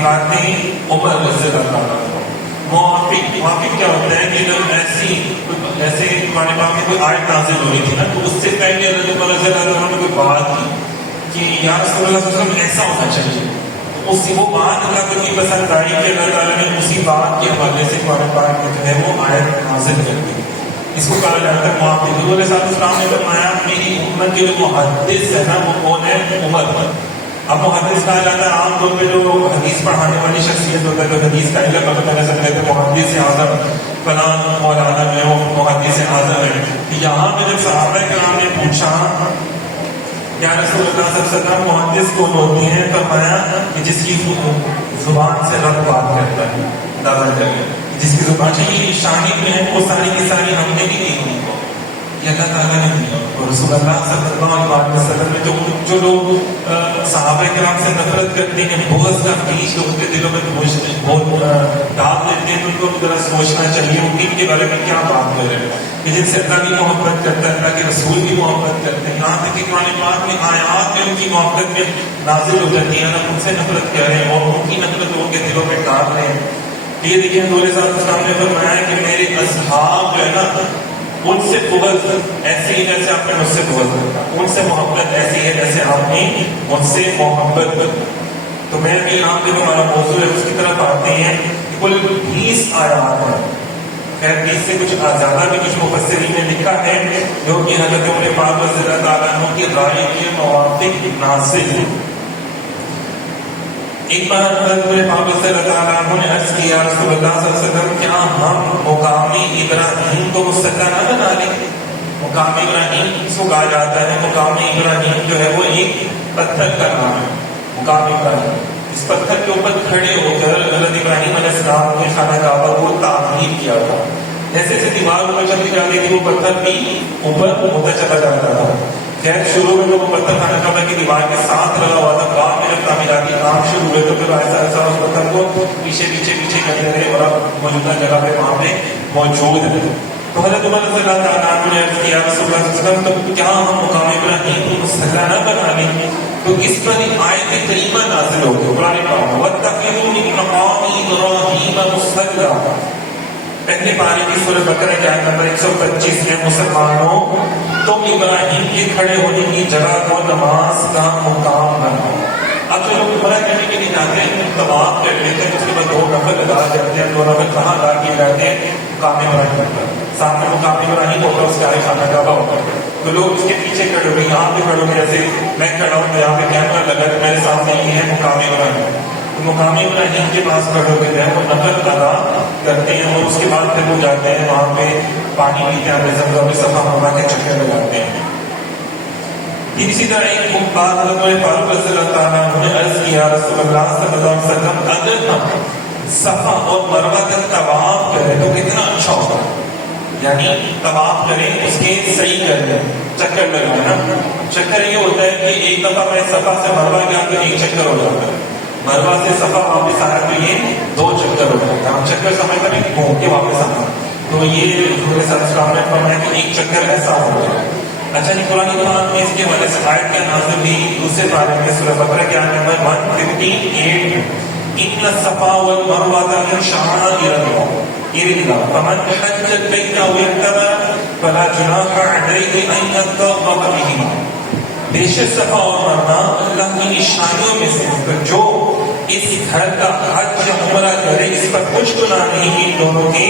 موافقات عمر رضی اللہ عنہ. موافق کیا ہوتا ہے کہ جب ایسے قرآن پاک میں کوئی آیت نازل ہو رہی تھی نا تو اس سے پہلے حضرت عمر رضی اللہ عنہ نے کوئی بات کی کہ یا رسول اللہ صلی اللہ علیہ وسلم ایسا ہونا چاہیے. وہ بات کا تو نہیں پسند آئی کہ اللہ تعالیٰ نے اسی بات کے حوالے سے قرآن پاک میں جو ہے وہ آیت نازل کر دی. اس کو کہا جاتا ہے موافق. حضور علیہ السلام نے فرمایا میری امت کے جو محدث ہے نا وہ کون ہے؟ عمر. اب محدث کہا جاتا ہے عام طور پہ جو حدیث پڑھانے والی شخصیت ہوتا ہے جو حدیث کا علم پتہ کر سکتے ہیں محدث اعظم فلاں مولانا جو ہے وہ محدث اعظم ہے. یہاں پہ جب صحابہ کرام نے پوچھا یا رسول اللہ صلی اللہ علیہ وسلم محدث کون ہوتے ہیں، فرمایا کہ جس کی زبان سے رب بات کرتا ہے، دادا جگہ جس کی زبان سے یہ شانی میں ہے وہ ساری کی ساری ہم نے بھی نہیں دی، یہ اللہ تعالیٰ نے دی. اور رسول اللہ صلی اللہ علیہ وسلم نے جو لوگ صحابہ کرام سے نفرت کرتے ہیں، بغض کا بیج لوگوں کے دلوں میں بہت ڈال دیتے ہیں، ان کو ذرا سوچنا چاہیے وہ ان کے بارے میں کیا بات کر رہے ہیں کہ جن سے اللہ بھی محبت کرتا ہے، اللہ کے رسول بھی محبت کرتے ہیں. یہاں تک کہ قرآن پاک میں آیات میں ان کی محبت میں نازل ہو جاتی ہے، ان سے نفرت کر رہے ہیں اور ان کی نفرت ان کے دلوں میں ڈال رہے ہیں. یہ دیکھیں حضور صلی اللہ علیہ وسلم نے فرمایا کہ میرے اصحاب جو ہے نا ان سے بغض ایسے ہی جیسے آپ نے مجھ سے بغض کرتا، ان سے محبت ایسی ہے جیسے آپ نے ان سے محبت. تو میں بھی یہاں پہ ہمارا موضوع ہے اس کی طرف آتے ہیں. کل 20 آیات ہیں، خیر 20 سے کچھ زیادہ بھی کچھ مفسرین نے لکھا ہے جو کہ حضرت عمر پاک رضی اللہ تعالیٰ عنہ کی رائے کے موافق نازل ہے. ایک بار حضرت عمر پاک رضی اللہ تعالیٰ عنہ نے عرض کیا رسول اللہ صلی اللہ علیہ وسلم کیا ہم مقامی ابراہیم کو مسجدہ نہ بنا لیں؟ مقام ابراہیم اس کو کہا جاتا ہے، مقام ابراہیم جو ہے وہ ایک پتھر کا نام ہے. مقام ابراہیم اس پتھر کے اوپر کھڑے ہو کر حضرت ابراہیم علیہ السلام نے خانہ کعبہ کو تعمیر کیا تھا. جیسے جیسے دیوار اوپر چلتی جاتی تھی وہ پتھر بھی اوپر ہوتا چلا جاتا تھا. خیر شروع میں تو وہ پتھر خانہ کعبہ کی دیوار کے ساتھ لگا ہوا تھا، بعد میں جب تعمیراتی کام شروع ہوئے تو پھر ایسا ایسا اس پتھر کو پیچھے کرتے رہے اور اب موجودہ جگہ پہ وہاں پہ موجود ہے. تو حضرت عمر رضی اللہ تعالیٰ عنہ نے عرض کیا رسول اللہ صلی اللہ علیہ وسلم تو کیا ہم مقام ابراہیم کو مسجدہ نہ بنا لیں؟ تو اس پر آیت کریمہ نازل ہو گئی قرآن پاک میں وَاتَّخِذُوا مِن مَّقَامِ إِبْرَاهِيمَ مُصَلًّى. پہلے پارے کی سورۃ بقرہ کی آیت نمبر 125 میں مسلمانوں تم ابراہیم کے کھڑے ہونے کی جگہ کو نماز کا مقام بناؤ. اب جو لوگ عمرہ کرنے کے لیے جاتے ہیں طواف کر لیتے ہیں، اس کے بعد 2 نفل ادا کرتے ہیں. 2 نفل کہاں ادا کیے جاتے ہیں؟ مقام ابراہیم پر. سامنے مقام ابراہیم ہوتا ہے، اس کا خانہ کعبہ ہوتا ہے. تو لوگ اس کے پیچھے کھڑے ہوئے، یہاں پہ کھڑے ہوئے، جیسے میں کھڑا ہوں تو یہاں پہ کیمرہ لگا کہ میرے سامنے یہ ہے مقام ابراہیم. تو مقام ابراہیم کے پاس کھڑے ہو کے جو ہے وہ نفل ادا کرتے ہیں اور اس کے بعد پھر وہ جاتے ہیں وہاں پہ پانی پیتے ہیں، زمزم صفا مروا کے چکر لگاتے ہیں. پھر اسی طرح ایک بات حضرت عمر فاروق رضی اللہ تعالیٰ عنہ نے عرض کیا رسول اللہ صلی اللہ علیہ وسلم اگر ہم صفا اور مروہ کا طواف کریں تو کتنا اچھا ہوگا. یعنی طواف کریں اس کے صحیح کر لیں، چکر لگائیں نا. چکر یہ ہوتا ہے کہ ایک دفعہ میں صفا سے مروہ گیا تو ایک چکر ہو جاتا ہے، مروہ سے صفا واپس آیا تو یہ 2 چکر ہو جاتا ہے. ہم چکر سمجھتے ہیں گھوم کے واپس آنا، تو یہ حضور صلی اللہ علیہ وسلم نے فرمایا کہ ایک چکر ایسا ہو گیا. اچھا جی قرآن پاک میں اس کے حوالے سے آیت کا نازل بھی دوسرے پارے میں سورۃ بقرہ کی آیت نمبر 158 ان الصفا والمروہ من شعائر اللہ فمن حج البیت او اعتمر فلا جناح علیہ ان یطوف بہما. بے شک صفا اور مروہ اللہ کی نشانیوں میں سے، جو اس گھر کا حج یا عمرہ کرے اس پر کچھ گناہ نہیں کہ دونوں کے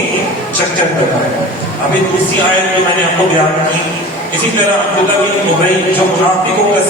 چکر لگائے. ابھی دوسری آیت میں نے آپ کو بیان کی. اسی طرح عبداللہ بن ابی جو منافقوں کا